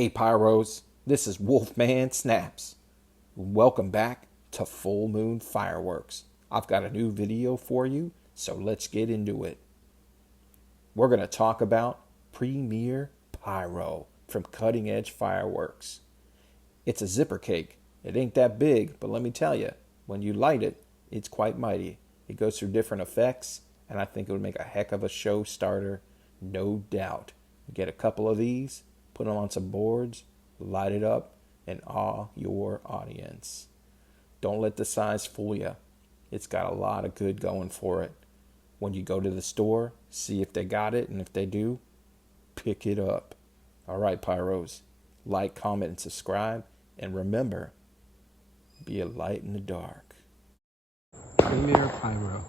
Hey Pyros, this is Wolfman Snaps. Welcome back to Full Moon Fireworks. I've got a new video for you, so let's get into it. We're going to talk about Premier Pyro from Cutting Edge Fireworks. It's a zipper cake. It ain't that big, but let me tell you, when you light it, it's quite mighty. It goes through different effects, and I think it would make a heck of a show starter, no doubt. You get a couple of these, put them on some boards, light it up, and awe your audience. Don't let the size fool you. It's got a lot of good going for it. When you go to the store, see if they got it, and if they do, pick it up. All right, Pyros, like, comment, and subscribe, and remember, be a light in the dark. Premier Pyro.